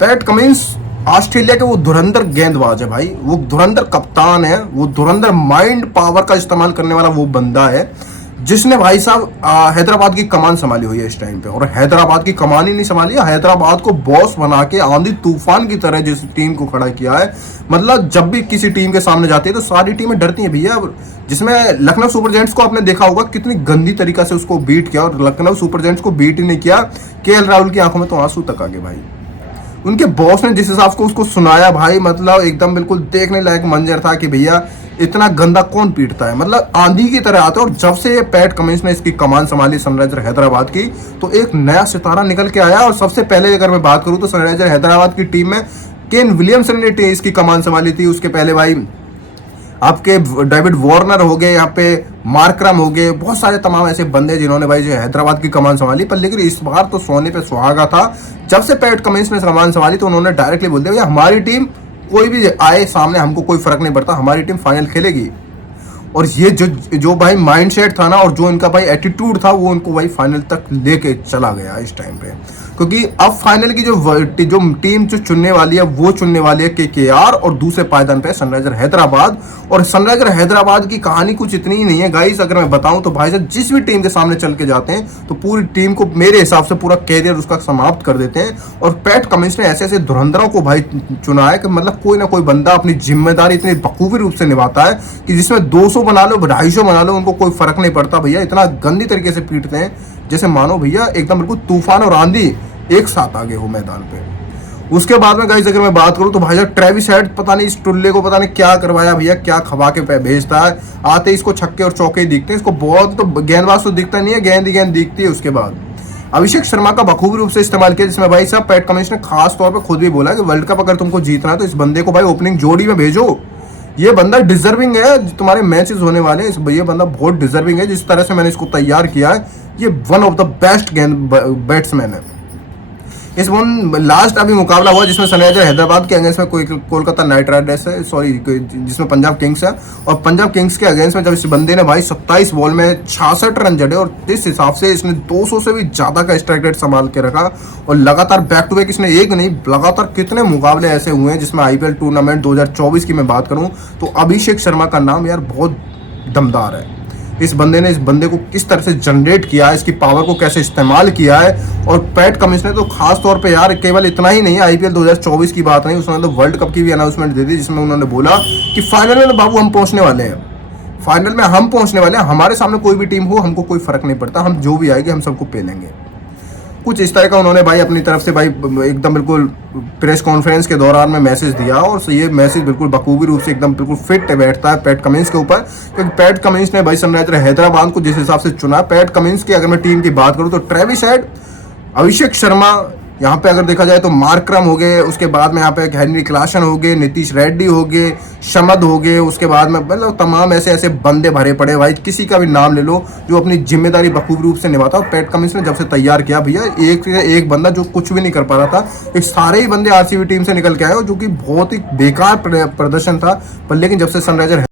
PAT Cummins Australia के वो धुरंधर गेंदबाज है भाई, वो धुरंधर कप्तान है, वो धुरंधर माइंड पावर का इस्तेमाल करने वाला वो बंदा है जिसने भाई साहब हैदराबाद की कमान संभाली हुई है इस टाइम पे। और हैदराबाद की कमान ही नहीं संभाली, हैदराबाद को बॉस बना के आंधी तूफान की तरह जिस टीम को खड़ा किया है। मतलब जब भी किसी टीम के सामने जाती है तो सारी टीमें डरती हैं भैया। जिसमें लखनऊ सुपर जायंट्स को आपने देखा होगा कितनी गंदी तरीका से उसको बीट किया, और लखनऊ सुपर जायंट्स को बीट ही नहीं किया, केएल राहुल की आंखों में तो आंसू तक आ गए भाई। उनके बॉस ने जिस हिसाब से उसको सुनाया भाई, मतलब एकदम बिल्कुल देखने लायक मंजर था कि भैया इतना गंदा कौन पीटता है, मतलब आंधी की तरह आता है। और जब से पैट कमिंस ने इसकी कमान संभाली सनराइजर हैदराबाद की, तो एक नया सितारा निकल के आया। और सबसे पहले अगर मैं बात करूं तो सनराइजर हैदराबाद की टीम में केन विलियमसन ने इसकी कमान संभाली थी। उसके पहले भाई आपके डेविड वार्नर हो गए, यहाँ पे मार्करम हो गए, बहुत सारे तमाम ऐसे बंदे जिन्होंने भाई जो हैदराबाद की कमान संभाली। पर लेकिन इस बार तो सोने पे सुहागा था। जब से पैट कमिंस ने कमान संभाली तो उन्होंने डायरेक्टली बोल दिया भैया हमारी टीम कोई भी आए सामने हमको कोई फर्क नहीं पड़ता, हमारी टीम फाइनल खेलेगी। और ये जो भाई माइंडसेट था ना, और जो इनका भाई एटीट्यूड था, वो उनको भाई फाइनल तक लेके चला गया इस टाइम पे। क्योंकि अब फाइनल की जो टीम जो चुनने वाली है वो चुनने वाली है केकेआर, और दूसरे पायदान पे सनराइजर हैदराबाद। और सनराइजर हैदराबाद की कहानी कुछ इतनी ही नहीं है गाइस, अगर मैं बताऊं तो भाई साहब जिस भी टीम के सामने चल के जाते हैं तो पूरी टीम को मेरे हिसाब से पूरा कैरियर उसका समाप्त कर देते हैं। और पैट कमिंस ने ऐसे ऐसे धुरंधरों को भाई चुना है कि मतलब कोई ना कोई बंदा अपनी जिम्मेदारी इतनी बखूबी रूप से निभाता है कि जिसमें 200 बना लो 250 बना लो उनको कोई फर्क नहीं पड़ता भैया। इतना गंदी तरीके से पीटते हैं जैसे मानो भैया एकदम बिल्कुल तूफान और आंधी एक साथ आगे हो मैदान पे। उसके बाद में गाइस अगर मैं बात करूं तो भाई साहब ट्रेविस हेड पता नहीं इस टुल्ले को पता नहीं क्या करवाया भैया, क्या खवा के भेजता है। आते ही इसको छक्के और चौके ही दिखते हैं, इसको बहुत तो गेंदबाज तो दिखता नहीं है, गेंद ही गेंद दिखती है। उसके बाद अभिषेक शर्मा का बखूबी रूप से इस्तेमाल किया, जिसमें भाई साहब पैट कमिंस ने खास तौर पर खुद भी बोला कि वर्ल्ड कप अगर तुमको जीतना है तो इस बंदे को भाई ओपनिंग जोड़ी में भेजो। ये बंदा डिजर्विंग है, तुम्हारे मैचेस होने वाले हैं, ये बंदा बहुत डिजर्विंग है। जिस तरह से मैंने इसको तैयार किया है, ये one of the best batsman है। इस लास्ट अभी मुकाबला हुआ जिसमें सनराइजर हैदराबाद के अगेंस्ट में कोई कोलकाता नाइट राइडर्स है, सॉरी जिसमें पंजाब किंग्स है, और पंजाब किंग्स के अगेंस्ट में जब इस बंदे ने भाई 27 बॉल में 66 रन जड़े, और इस हिसाब से इसने 200 से भी ज़्यादा का स्ट्राइक रेट संभाल के रखा। और लगातार बैक टू बैक इसने एक नहीं लगातार कितने मुकाबले ऐसे हुए हैं, जिसमें आईपीएल टूर्नामेंट 2024 की मैं बात करूँ तो अभिषेक शर्मा का नाम यार बहुत दमदार है। इस बंदे को किस तरह से जनरेट किया है, इसकी पावर को कैसे इस्तेमाल किया है। और पैट कमिंस ने तो खास तौर पे यार केवल इतना ही नहीं, आईपीएल 2024 की बात नहीं, उसने तो वर्ल्ड कप की भी अनाउंसमेंट दे दी, जिसमें उन्होंने बोला कि फाइनल में तो बाबू हम पहुंचने वाले हैं, फाइनल में हम पहुंचने वाले हैं, हमारे सामने कोई भी टीम हो हमको कोई फर्क नहीं पड़ता, हम जो भी आएगी हम सबको पेलेंगे। कुछ इस तरह का उन्होंने भाई अपनी तरफ से भाई एकदम बिल्कुल प्रेस कॉन्फ्रेंस के दौरान में मैसेज दिया। और ये मैसेज बिल्कुल बखूबी रूप से एकदम बिल्कुल फिट बैठता है पैट कमिंस के ऊपर, क्योंकि पैट कमिंस ने भाई सनराइजर हैदराबाद को जिस हिसाब से चुना। पैट कमिंस की अगर मैं टीम की बात करूँ तो ट्रेविस हेड, अभिषेक शर्मा, यहाँ पे अगर देखा जाए तो मार्करम हो गए, उसके बाद में यहाँ पे हेनरी क्लासन हो गए, नीतीश रेड्डी हो गए, शमद हो गए, उसके बाद में मतलब तमाम ऐसे ऐसे बंदे भरे पड़े भाई, किसी का भी नाम ले लो जो अपनी जिम्मेदारी बखूबी रूप से निभाता। और पैट कमिंस ने जब से तैयार किया भैया एक बंदा जो कुछ भी नहीं कर पा रहा था, एक सारे ही बंदे आरसीबी टीम से निकल के आए, जो कि बहुत ही बेकार प्रदर्शन था। पर लेकिन जब से सनराइजर